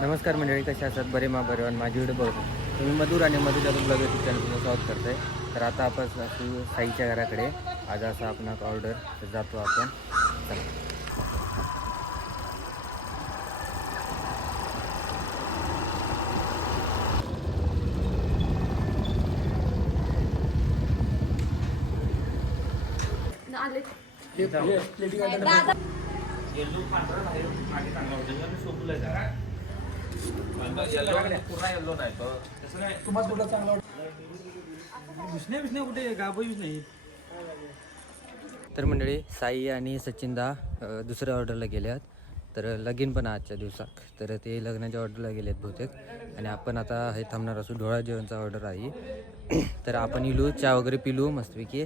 नमस्कार मंडळी, कशा असतात? बरे बरे माझी व्हिडिओ बघतो तुम्ही मधुर आणि मधुर ब्लॉग यूट्यूब चॅनलचं स्वागत करताय. तर आता आपण असू साईच्या घराकडे. आज असा आपण ऑर्डर जातो आपण. चला. तर मंडळी, साई आणि सचिनदा दुसऱ्या ऑर्डरला गेल्यात. तर लगीन पण आजच्या दिवसात, तर ते लग्नाच्या ऑर्डरला गेलेत बहुतेक. आणि आपण आता हे थांबणार असू. ढोळा जेवणचा ऑर्डर आहे. तर आपण इलू चहा वगैरे पिलू मस्तपैकी.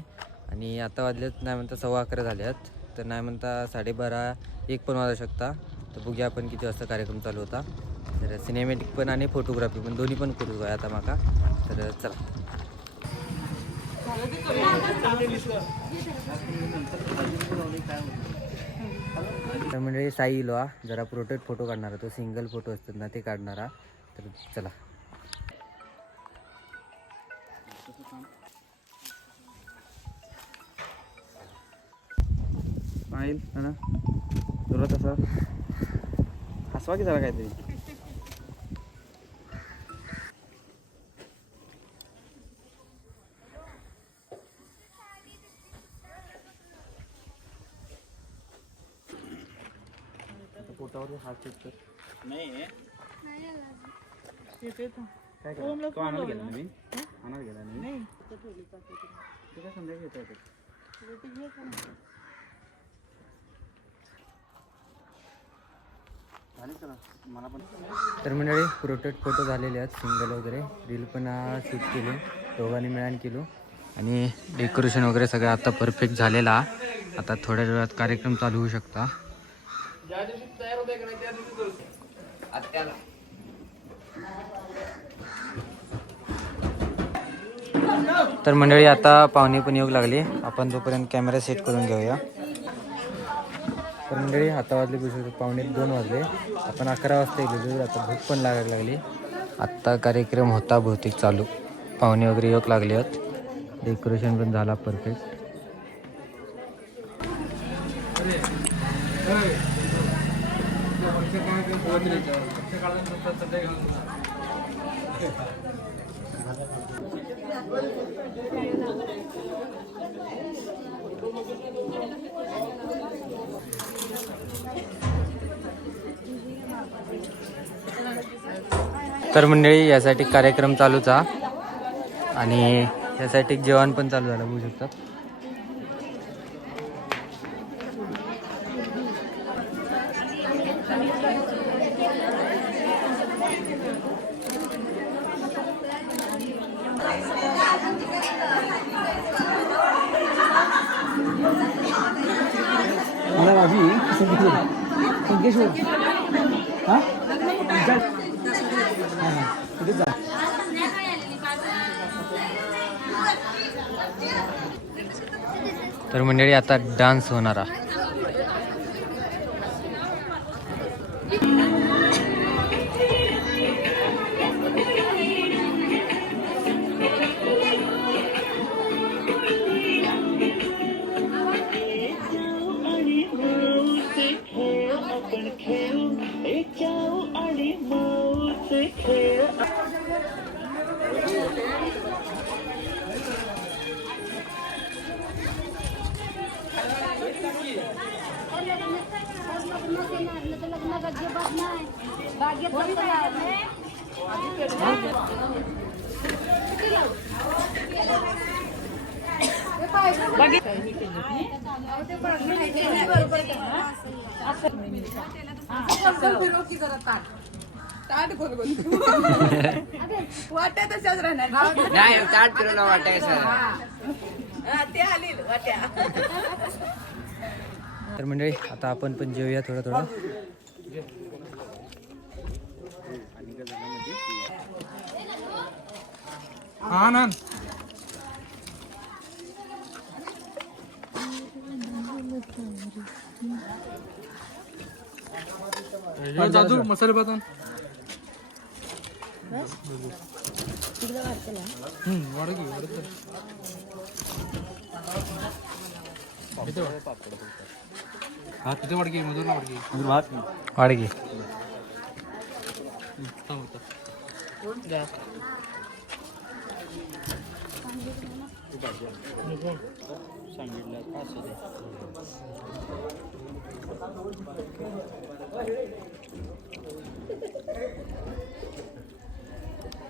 आणि आता वाजलेत नाही म्हणता 11:15 झाल्यात. तर नाही म्हणता 12:30-1 पण वाजू शकता. तर बघूया आपण किती वाजता कार्यक्रम चालू होता. तर सिनेमॅटिक पण आणि फोटोग्राफी पण दोन्ही पण करू आता माका. तर चला. तर म्हणजे साई इलो जरा प्रोटेक्ट फोटो काढणारा, तो सिंगल फोटो असतात ना ते काढणारा. तर चला. पाहिल ना तुला तसं हसवा की जरा काहीतरी. पोटावर हात ठेवतो. नाही काय तो आणायला गेला नवीन आणायला गेला नवीन ते काय संध्याकाळी येत होते. तर मंडळी, प्रोटेक्ट फोटो झालेले आहेत सिंगल वगैरे. रील पण शूट केली दोघांनी मिळून केलो. आणि डेकोरेशन वगैरे सगळं आता परफेक्ट झालेला. आता थोड्या वेळात कार्यक्रम चालू होऊ शकता. तर मंडळी, आता पाहुणे पण येऊ लागली. आपण तोपर्यंत कॅमेरा सेट करून घेऊया. तर मंडळी, आता वाजले 2:45 वाजले. आपण 11 वाजता गेलो. आता भूक पण लागायला लागली. आत्ता कार्यक्रम होता बहुतेक चालू. पाहुणे वगैरे येऊ लागले आहेत. डेकोरेशन पण झाला परफेक्ट. तर मंडळी, यासाठी कार्यक्रम चालूचा आणि यासाठी जेवण पण चालू झालं बघू शकता. तर मंडळी, आता डान्स होणारा. तर मंडळी, आता आपण पण जेवूया थोडं थोडं. हा ना. जादू मसाले भात वाडगी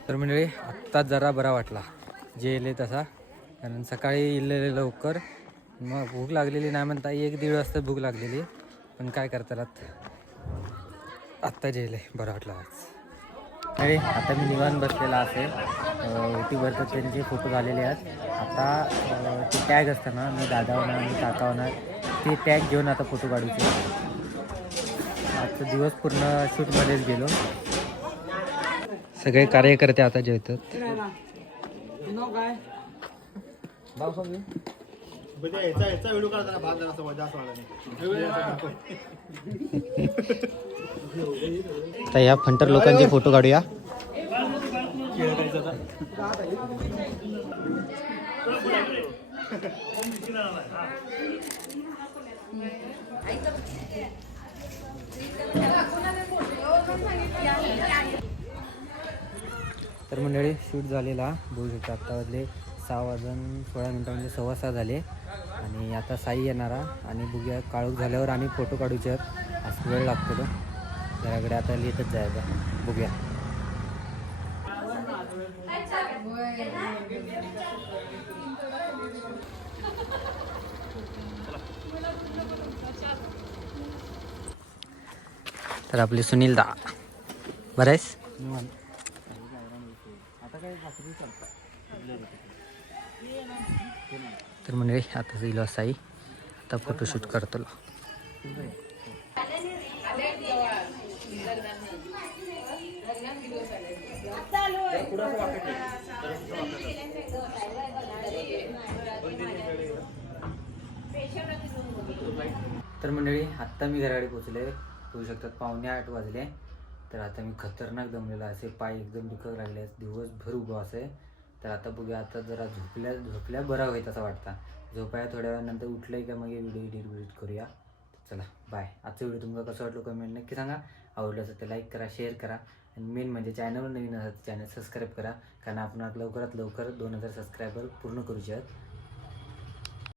तर म्हणजे आत्ताच जरा बरा वाटला जे येले तसा, कारण सकाळी इल्लेले लवकर, मग भूक लागलेली नाही म्हणता 1-1.5 वाजता भूक लागलेली, पण काय करतात आत्ता जेले बरं वाटलं आज. अरे आता मी निवांत बसलेला असेल, ओटीवर तर त्यांचे फोटो झालेले आहेत. आता ते टॅग असताना मी दादा होणार मी काका होणार ते टॅग घेऊन आता फोटो काढूचे. आजचा दिवस पूर्ण शूटमध्येच गेलो. सगळे कार्यकर्ते आता जेवतात. तर या फंटर लोकांचे फोटो काढूया. तर मंडळी शूट झालेला बघू शकता. आत्ता वाजले 6:16 म्हणजे 6:15 झाले आणि आता साई येणारा आणि बघूया काळोख झाल्यावर आणि फोटो काढूचे आहेत. असं वेळ लागतो तो घराकडे आता लिहितच जायचं. बघूया. तर आपले सुनील दा बरं आहेस? तर म्हणजे आता जाईल साई आता फोटोशूट करतो. तर मंडळी आत्ता मी घराकडे पोचले. होऊ शकतात 7:45 वाजले. तर आता मी खतरनाक दमलेला असे, पाय एकदम दुखत लागले, दिवसभर उभं असे. तर आता बघूया, आता जरा झोपल्या बरा होईल असं वाटतं. झोपाया थोड्या वेळानंतर उठलंय का मग व्हिडिओ एडिट करूया. चला बाय. आजचा व्हिडिओ तुम्हाला कसं वाटलं कमेंट नक्की सांगा. आवडलं असेल तर लाईक करा, शेअर करा आणि मेन म्हणजे चॅनलवर नवीन असेल तर चॅनल सबस्क्राईब करा, कारण आपण लवकरात लवकर 2000 सबस्क्रायबर पूर्ण करूचे आहेत.